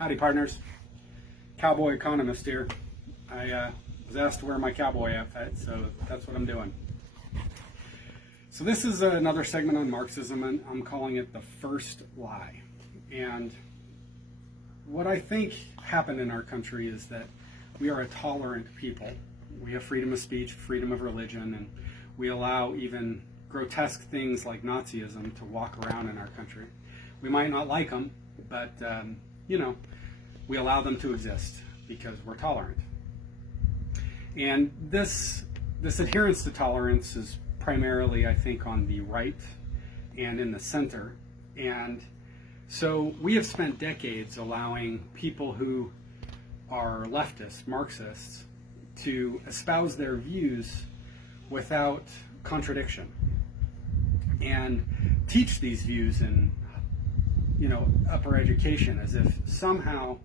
Howdy, partners. Cowboy economist here. I was asked to wear my cowboy outfit, so that's what I'm doing. So this is another segment on Marxism, and I'm calling it the first lie. And what I think happened in our country is that we are a tolerant people. We have freedom of speech, freedom of religion, and we allow even grotesque things like Nazism to walk around in our country. We might not like them, but we allow them to exist because we're tolerant. And this adherence to tolerance is primarily, I think, on the right and in the center. And so we have spent decades allowing people who are leftists, Marxists, to espouse their views without contradiction and teach these views in upper education as if somehow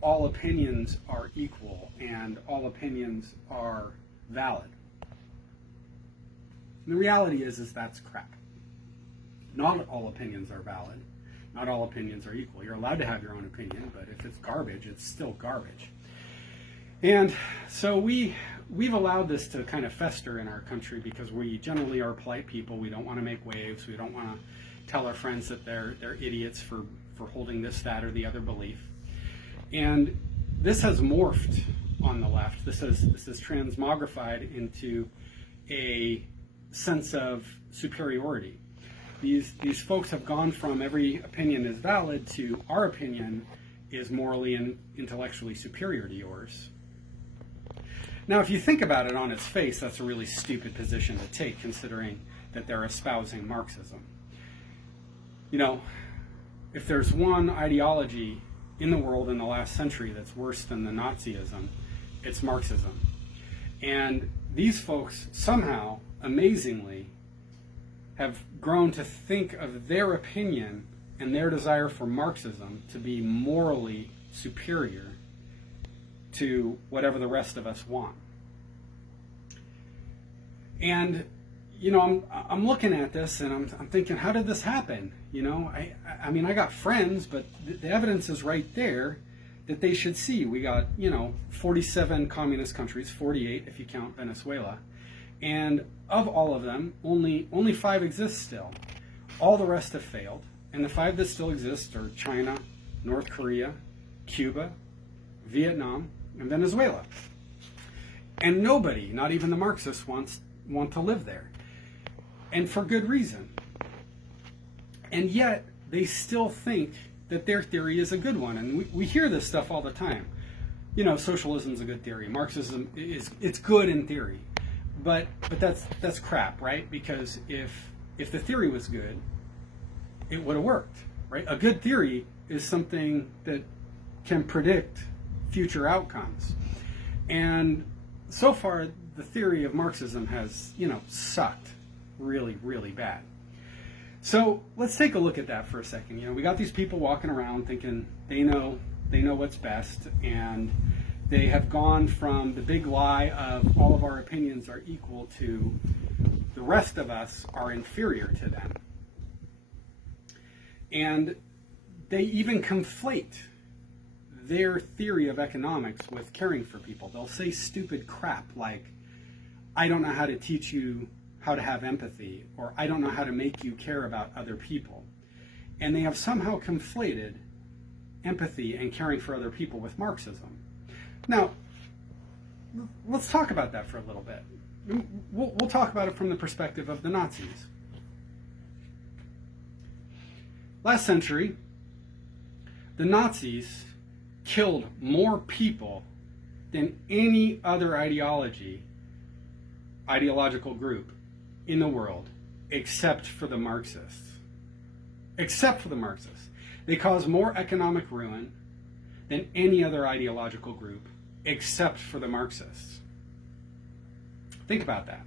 all opinions are equal and all opinions are valid. And the reality is that's crap. Not all opinions are valid. Not all opinions are equal. You're allowed to have your own opinion, but if it's garbage, it's still garbage. And so we've allowed this to kind of fester in our country because we generally are polite people. We don't want to make waves. We don't want to tell our friends that they're idiots for holding this, that, or the other belief. And this has morphed on the left. This is transmogrified into a sense of superiority. These folks have gone from every opinion is valid to our opinion is morally and intellectually superior to yours. Now, if you think about it on its face, that's a really stupid position to take, considering that they're espousing Marxism. If there's one ideology in the world in the last century that's worse than the Nazism, it's Marxism. And these folks somehow, amazingly, have grown to think of their opinion and their desire for Marxism to be morally superior to whatever the rest of us want. And I'm looking at this and I'm thinking, how did this happen? I mean, I got friends, but the evidence is right there that they should see. We got 47 communist countries, 48 if you count Venezuela, and of all of them, only 5 exist still. All the rest have failed, and the 5 that still exist are China, North Korea, Cuba, Vietnam, and Venezuela. And nobody, not even the Marxists, want to live there. And for good reason. And yet, they still think that their theory is a good one. And we hear this stuff all the time. Socialism is a good theory. Marxism it's good in theory. But that's crap, right? Because if the theory was good, it would have worked, right? A good theory is something that can predict future outcomes. And so far, the theory of Marxism has, sucked really, really bad. So let's take a look at that for a second. We got these people walking around thinking they know what's best, and they have gone from the big lie of all of our opinions are equal to the rest of us are inferior to them. And they even conflate their theory of economics with caring for people. They'll say stupid crap like, I don't know how to teach you how to have empathy, or I don't know how to make you care about other people. And they have somehow conflated empathy and caring for other people with Marxism. Now, let's talk about that for a little bit. We'll talk about it from the perspective of the Nazis. Last century, the Nazis killed more people than any other ideological group in the world, except for the Marxists. Except for the Marxists. They caused more economic ruin than any other ideological group, except for the Marxists. Think about that.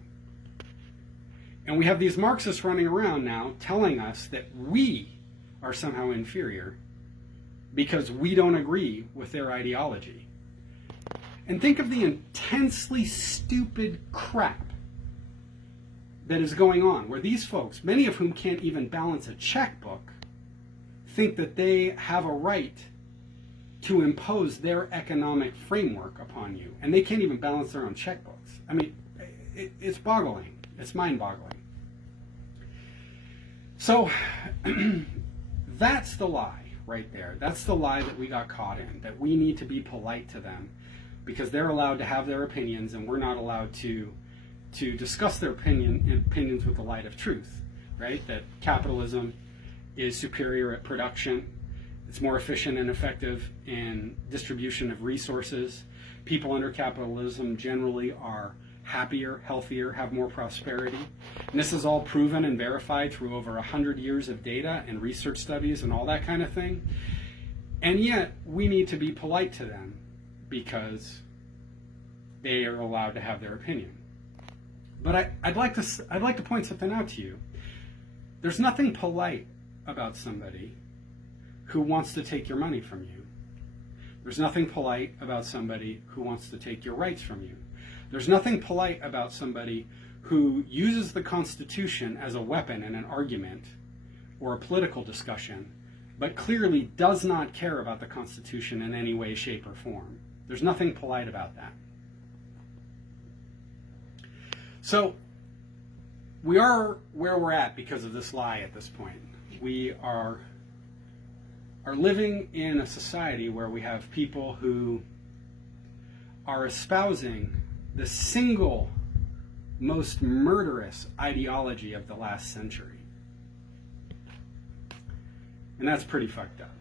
And we have these Marxists running around now telling us that we are somehow inferior because we don't agree with their ideology. And think of the intensely stupid crap that is going on, where these folks, many of whom can't even balance a checkbook, think that they have a right to impose their economic framework upon you, and they can't even balance their own checkbooks. I mean, it's boggling. It's mind-boggling. So that's the lie right there. That's the lie that we got caught in, that we need to be polite to them because they're allowed to have their opinions and we're not allowed to discuss their opinions with the light of truth, right? That capitalism is superior at production. It's more efficient and effective in distribution of resources. People under capitalism generally are happier, healthier, have more prosperity. And this is all proven and verified through over 100 years of data and research studies and all that kind of thing. And yet, we need to be polite to them because they are allowed to have their opinion. But I'd like to point something out to you. There's nothing polite about somebody who wants to take your money from you. There's nothing polite about somebody who wants to take your rights from you. There's nothing polite about somebody who uses the Constitution as a weapon in an argument or a political discussion, but clearly does not care about the Constitution in any way, shape, or form. There's nothing polite about that. So we are where we're at because of this lie at this point. We are living in a society where we have people who are espousing the single most murderous ideology of the last century. And that's pretty fucked up.